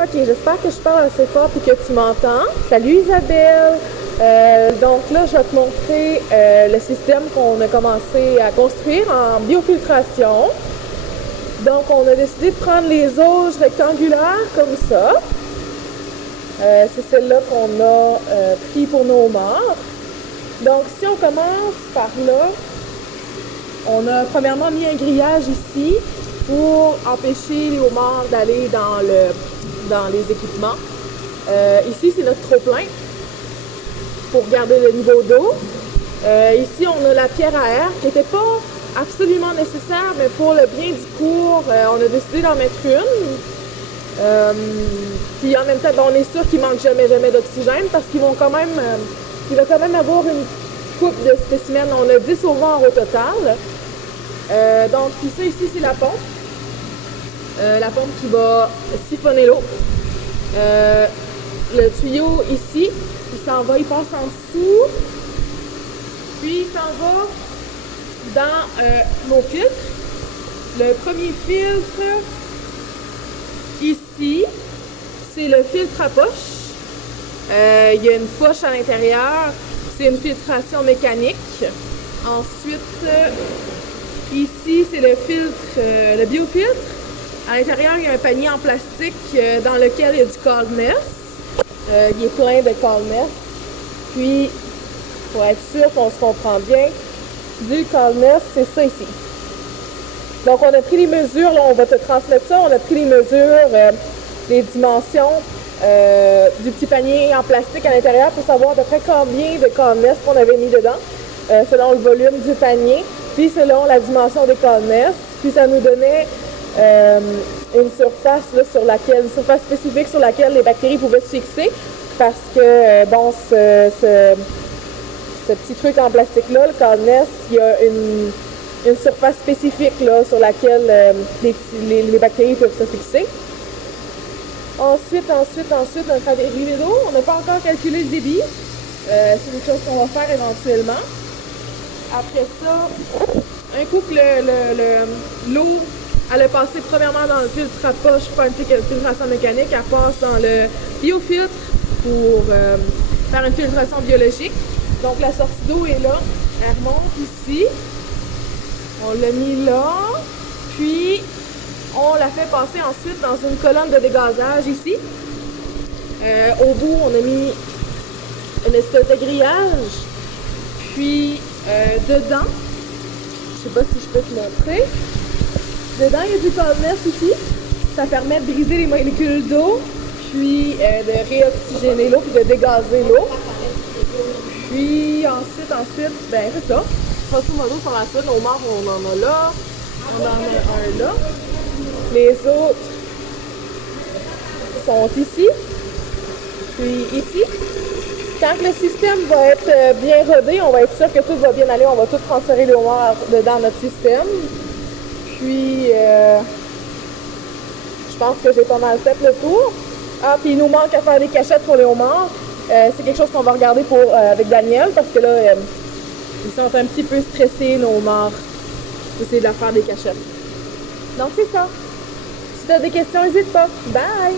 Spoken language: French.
Ok, j'espère que je parle assez fort et que tu m'entends. Salut Isabelle! Donc là, je vais te montrer le système qu'on a commencé à construire en biofiltration. Donc, on a décidé de prendre les auges rectangulaires comme ça. C'est celle-là qu'on a pris pour nos morts. Donc, si on commence par là, on a premièrement mis un grillage ici pour empêcher les homards d'aller dans les équipements. Ici, c'est notre trop-plein pour garder le niveau d'eau. Ici, on a la pierre à air qui n'était pas absolument nécessaire, mais pour le bien du cours, on a décidé d'en mettre une. Puis en même temps, on est sûr qu'il ne manque jamais d'oxygène parce qu'il va quand même avoir une coupe de spécimens. On a 10 ovoirs au total. Donc, puis ça ici, c'est la pompe. La pompe qui va siphonner l'eau. Le tuyau ici, il s'en va, il passe en dessous. Puis il s'en va dans nos filtres. Le premier filtre, ici, c'est le filtre à poche. Il y a une poche à l'intérieur. C'est une filtration mécanique. Ensuite, ici, c'est le filtre, le biofiltre. À l'intérieur, il y a un panier en plastique dans lequel il y a du Coldness. Il est plein de Coldness. Puis, pour être sûr qu'on se comprend bien, du Coldness, c'est ça ici. Donc, on a pris les mesures, là, on va te transmettre ça. On a pris les mesures, les dimensions du petit panier en plastique à l'intérieur pour savoir à peu près combien de Coldness qu'on avait mis dedans, selon le volume du panier, puis selon la dimension des Coldness. Puis, ça nous donnait une surface là, une surface spécifique sur laquelle les bactéries pouvaient se fixer parce que ce petit truc en plastique là, le Coldness, il y a une surface spécifique là, sur laquelle les bactéries peuvent se fixer. Ensuite, on a dérivé d'eau. On n'a pas encore calculé le débit. C'est quelque chose qu'on va faire éventuellement. Après ça, un coup que l'eau elle a passé premièrement dans le filtre à poche pour une filtration mécanique. Elle passe dans le biofiltre pour faire une filtration biologique. Donc la sortie d'eau est là. Elle remonte ici. On l'a mis là. Puis on la fait passer ensuite dans une colonne de dégazage ici. Au bout, on a mis une espèce de grillage. Puis dedans, je sais pas si je peux te montrer. Dedans, il y a du Coldness ici. Ça permet de briser les molécules d'eau, puis de réoxygéner l'eau, puis de dégazer l'eau. Puis ensuite, ben c'est ça. Grosso modo, sur la suite, nos morts, on en a là. On en a un là. Les autres sont ici. Puis ici. Quand le système va être bien rodé, on va être sûr que tout va bien aller. On va tout transférer les homards dans notre système. Puis, je pense que j'ai pas mal fait le tour. Ah, puis il nous manque à faire des cachettes pour les homards. C'est quelque chose qu'on va regarder avec Daniel parce que là, ils sont un petit peu stressés, nos homards. Essayer de leur faire des cachettes. Donc, c'est ça. Si tu as des questions, n'hésite pas. Bye!